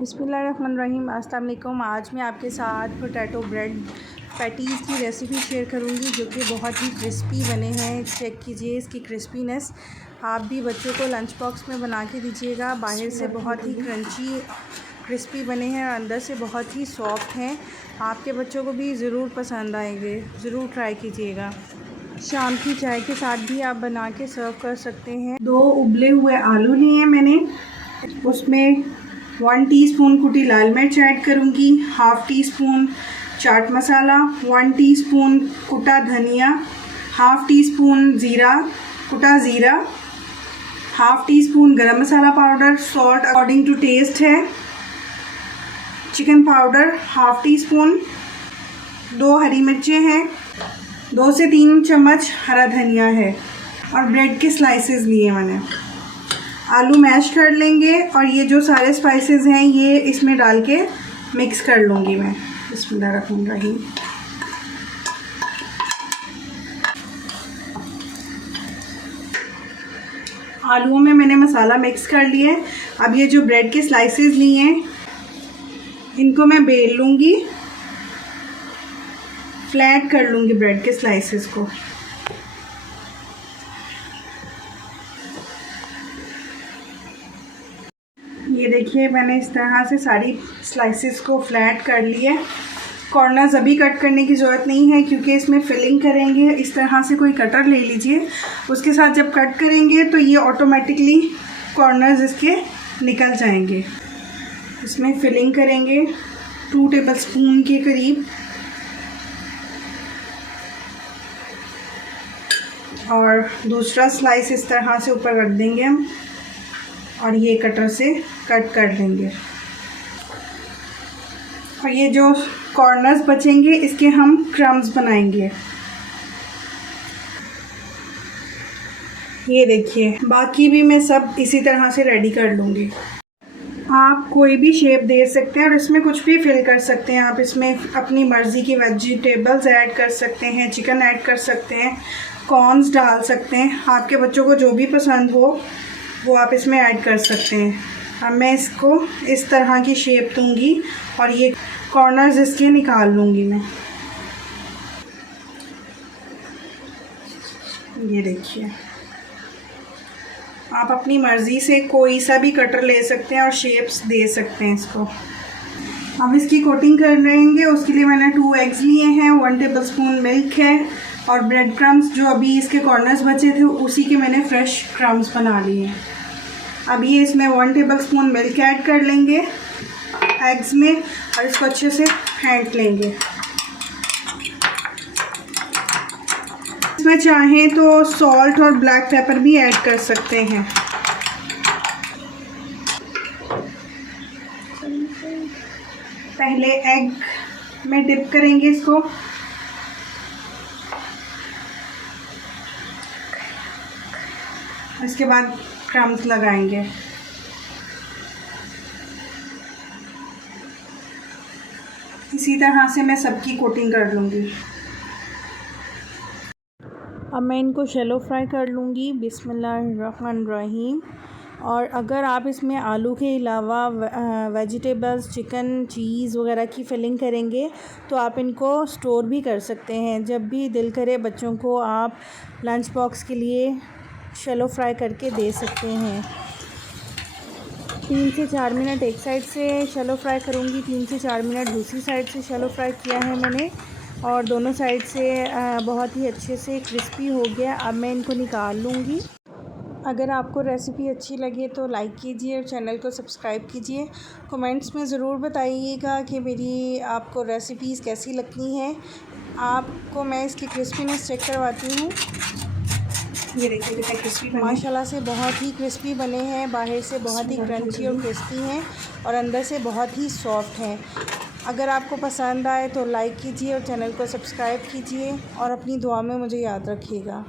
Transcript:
बिस्मिल्लाहिर्रहमानिर्रहीम। अस्सलाम वालेकुम। आज मैं आपके साथ पोटैटो ब्रेड पैटीज़ की रेसिपी शेयर करूंगी जो कि बहुत ही क्रिस्पी बने हैं। चेक कीजिए इसकी क्रिस्पीनेस। आप भी बच्चों को लंच बॉक्स में बना के दीजिएगा। बाहर से बहुत ही क्रंची क्रिस्पी बने हैं और अंदर से बहुत ही सॉफ्ट हैं। आपके बच्चों को भी ज़रूर पसंद आएंगे, ज़रूर ट्राई कीजिएगा। शाम की चाय के साथ भी आप बना के सर्व कर सकते हैं। 2 उबले हुए आलू लिए हैं मैंने, उसमें 1 टीस्पून कुटी लाल मिर्च ऐड करूँगी, half tea spoon chaat masala, 1 teaspoon कुटा धनिया, हाफ़ टी स्पून ज़ीरा, कुटा ज़ीरा, half teaspoon garam masala powder, salt according to taste है, chicken powder half teaspoon, 2 हरी मिर्चें हैं, 2 से 3 चम्मच हरा धनिया है और ब्रेड के स्लाइसेस लिए मैंने। आलू मैश कर लेंगे और ये जो सारे स्पाइसेस हैं ये इसमें डाल के मिक्स कर लूँगी मैं। बिस्मिल्लाहिर्रहमानिर्रहीम। आलूओं में मैंने मसाला मिक्स कर लिया है। अब ये जो ब्रेड के स्लाइसेस लिए हैं इनको मैं बेल लूँगी, फ्लैट कर लूँगी ब्रेड के स्लाइसेस को। ये देखिए मैंने इस तरह से सारी स्लाइसेस को फ्लैट कर लिया। कॉर्नर्स अभी कट करने की ज़रूरत नहीं है क्योंकि इसमें फिलिंग करेंगे। इस तरह से कोई कटर ले लीजिए, उसके साथ जब कट करेंगे तो ये ऑटोमेटिकली कॉर्नर्स इसके निकल जाएंगे। इसमें फिलिंग करेंगे 2 टेबलस्पून के करीब और दूसरा स्लाइस इस तरह से ऊपर रख देंगे हम और ये कटर से कट कर देंगे। और ये जो कॉर्नर्स बचेंगे इसके हम क्रम्स बनाएंगे। ये देखिए बाकी भी मैं सब इसी तरह से रेडी कर लूँगी। आप कोई भी शेप दे सकते हैं और इसमें कुछ भी फिल कर सकते हैं। आप इसमें अपनी मर्ज़ी की वेजिटेबल्स ऐड कर सकते हैं, चिकन ऐड कर सकते हैं, कॉर्न्स डाल सकते हैं। आपके बच्चों को जो भी पसंद हो वो आप इसमें ऐड कर सकते हैं। अब मैं इसको इस तरह की शेप दूंगी और ये कॉर्नर्स इसके निकाल लूँगी मैं। ये देखिए आप अपनी मर्ज़ी से कोई सा भी कटर ले सकते हैं और शेप्स दे सकते हैं इसको। अब इसकी कोटिंग कर लेंगे। उसके लिए मैंने 2 एग्स लिए हैं, 1 टेबलस्पून मिल्क है और ब्रेड क्रम्स जो अभी इसके कॉर्नर्स बचे थे उसी के मैंने फ्रेश क्रम्स बना लिए हैं। अब ये इसमें 1 टेबलस्पून मिल्क ऐड कर लेंगे एग्स में और इसको अच्छे से फेंट लेंगे। इसमें चाहें तो सॉल्ट और ब्लैक पेपर भी ऐड कर सकते हैं। पहले एग में डिप करेंगे इसको, इसके बाद क्रम्स लगाएंगे। इसी तरह से मैं सबकी कोटिंग कर लूँगी। अब मैं इनको शैलो फ्राई कर लूँगी। बिस्मिल्लाहिर्रहमानिर्रहीम। और अगर आप इसमें आलू के अलावा वेजिटेबल्स, चिकन, चीज़ वगैरह की फिलिंग करेंगे तो आप इनको स्टोर भी कर सकते हैं। जब भी दिल करे बच्चों को आप लंच बॉक्स के लिए शैलो फ्राई करके दे सकते हैं। 3 से 4 मिनट एक साइड से शैलो फ्राई करूँगी, 3 से 4 मिनट दूसरी साइड से शैलो फ्राई किया है मैंने और दोनों साइड से बहुत ही अच्छे से क्रिस्पी हो गया। अब मैं इनको निकाल लूँगी। अगर आपको रेसिपी अच्छी लगे तो लाइक कीजिए और चैनल को सब्सक्राइब कीजिए। कमेंट्स में ज़रूर बताइएगा कि मेरी आपको रेसिपीज़ कैसी लगती हैं। आपको मैं इसकी क्रिस्पीनेस चेक करवाती हूँ। ये देखिए कितना क्रिस्पी माशाल्लाह से बहुत ही क्रिस्पी बने हैं। बाहर से बहुत ही क्रंची और क्रिस्पी हैं और अंदर से बहुत ही सॉफ्ट हैं। अगर आपको पसंद आए तो लाइक कीजिए और चैनल को सब्सक्राइब कीजिए और अपनी दुआ में मुझे याद रखिएगा।